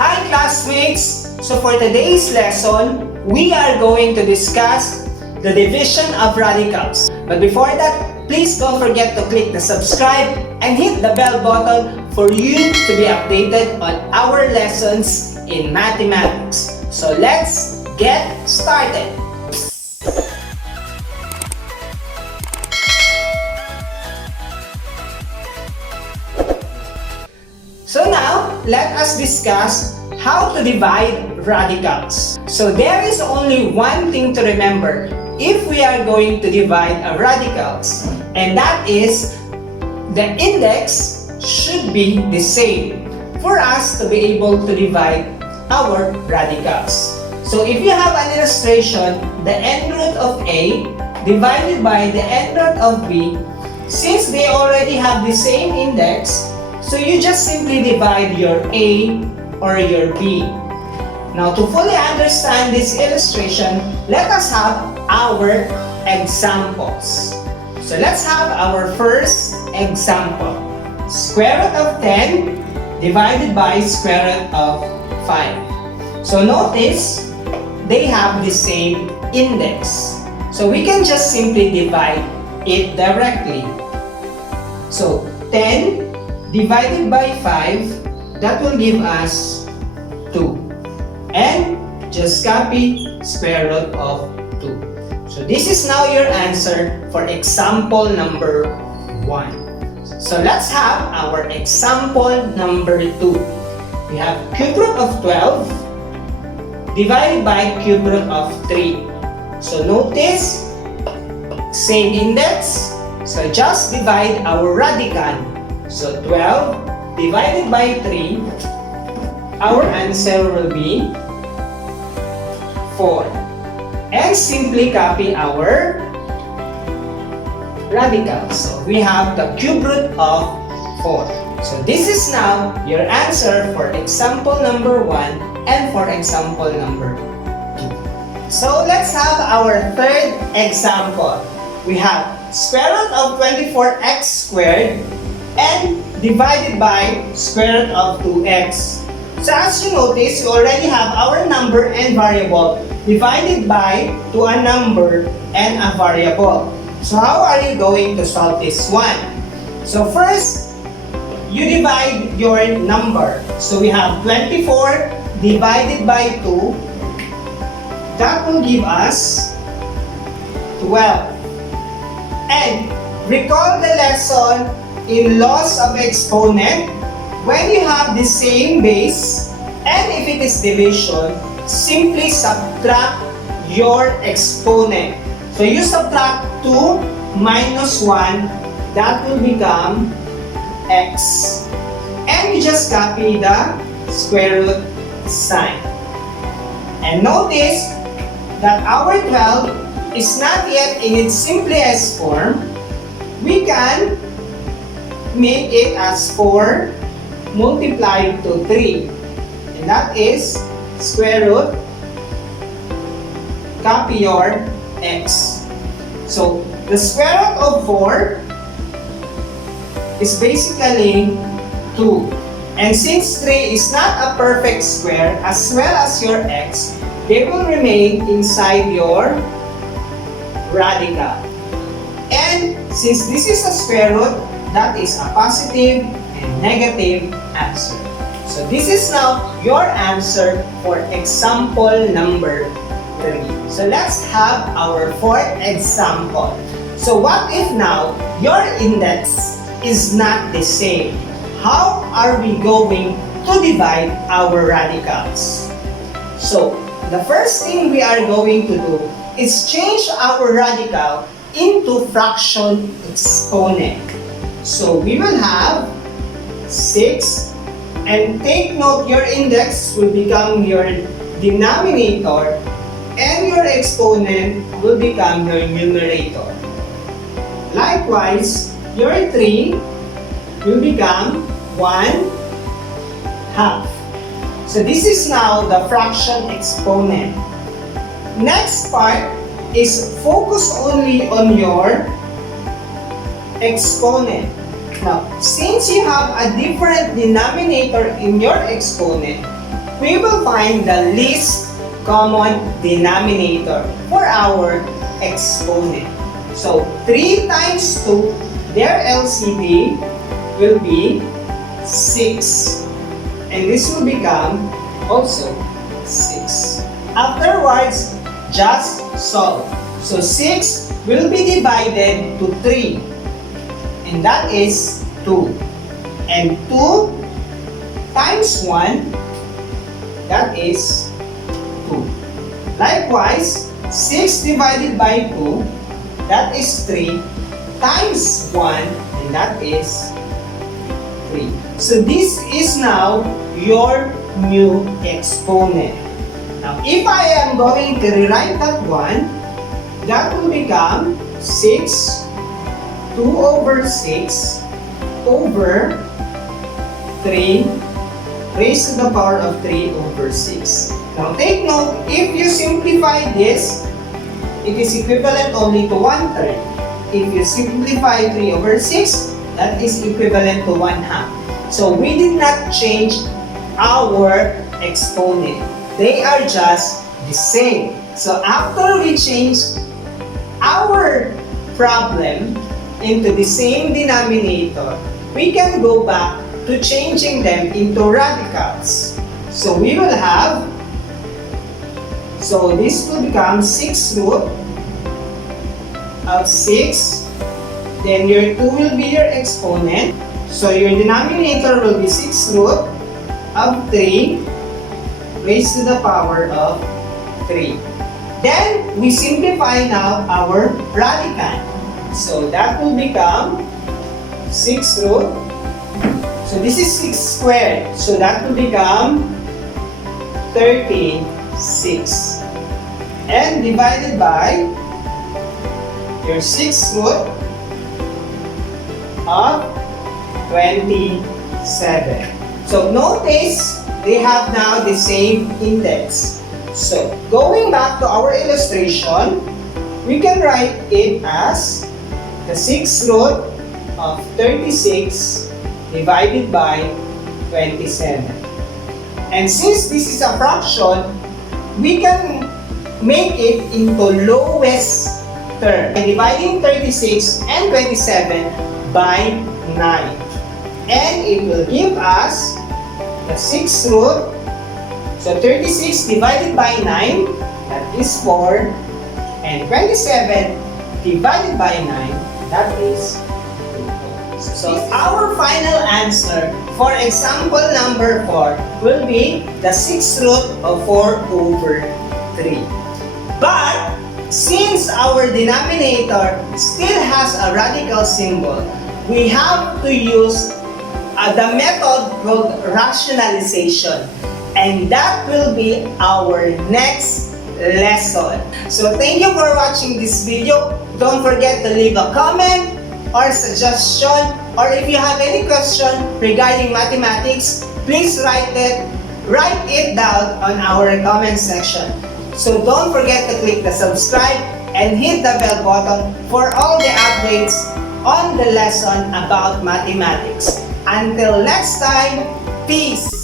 Hi classmates! So for today's lesson, we are going to discuss the division of radicals. But before that, please don't forget to click the subscribe and hit the bell button for you to be updated on our lessons in mathematics. So let's get started! So now, let us discuss how to divide radicals. So there is only one thing to remember if we are going to divide a radicals, and that is the index should be the same for us to be able to divide our radicals. So if you have an illustration, the end root of A divided by the end root of B, since they already have the same index, so you just simply divide your A or your B. Now to fully understand this illustration, let us have our examples. So let's have our first example. Square root of 10 divided by square root of 5. So notice, they have the same index. So we can just simply divide it directly. So 10 divided by 5, that will give us 2. And just copy square root of 2. So this is now your answer for example number 1. So let's have our example number 2. We have cube root of 12 divided by cube root of 3. So notice, same index. So just divide our radical. So 12 divided by 3, our answer will be 4. And simply copy our radicals. So we have the cube root of 4. So this is now your answer for example number 1 and for example number 2. So let's have our third example. We have square root of 24x squared and divided by square root of 2x. So as you notice, we already have our number and variable divided by to a number and a variable. So how are you going to solve this one? So first, you divide your number. So we have 24 divided by 2. That will give us 12. And recall the lesson in laws of exponent, when you have the same base, and if it is division, simply subtract your exponent. So you subtract 2 minus 1, that will become x. And you just copy the square root sign. And notice that our 12 is not yet in its simplest form. We can make it as 4 multiplied to 3, and that is square root, copy your x. So the square root of 4 is basically 2, and since 3 is not a perfect square as well as your x, they will remain inside your radical. And since this is a square root, that is a positive and negative answer. So this is now your answer for example number 3. So let's have our fourth example. So what if now your index is not the same? How are we going to divide our radicals? So the first thing we are going to do is change our radical into fraction exponent. So we will have 6, and take note your index will become your denominator and your exponent will become your numerator. Likewise, your 3 will become 1/2. So this is now the fraction exponent. Next part is focus only on your exponent. Now, since you have a different denominator in your exponent, we will find the least common denominator for our exponent. So 3 times 2, their LCD will be 6. And this will become also 6. Afterwards, just solve. So 6 will be divided to 3. And that is 2. And 2 times 1, that is 2. Likewise, 6 divided by 2, that is 3, times 1, and that is 3. So this is now your new exponent. Now, if I am going to rewrite that one, that will become 6, 2 over 6 over 3 raised to the power of 3 over 6. Now take note, if you simplify this, it is equivalent only to 1/3. If you simplify 3 over 6, that is equivalent to 1/2. So we did not change our exponent. They are just the same. So after we change our problem into the same denominator, we can go back to changing them into radicals. So we will have, so this will become 6 root of 6. Then your 2 will be your exponent. So your denominator will be 6 root of 3 raised to the power of 3. Then we simplify now our radical. So that will become 6 root. So this is 6 squared. So that will become 36. And divided by your 6 root of 27. So notice they have now the same index. So going back to our illustration, we can write it as the 6 root of 36 divided by 27. And since this is a fraction, we can make it into lowest term by dividing 36 and 27 by 9. And it will give us the 6 root. So 36 divided by 9, that is 4. And 27 divided by 9, that is 2. So our final answer for example number 4 will be the 6 root of 4 over 3. But since our denominator still has a radical symbol, we have to use the method called rationalization. And that will be our next lesson. So thank you for watching this video. Don't forget to leave a comment or suggestion, or if you have any question regarding mathematics, please write it down on our comment section. So don't forget to click the subscribe and hit the bell button for all the updates on the lesson about mathematics. Until next time, peace!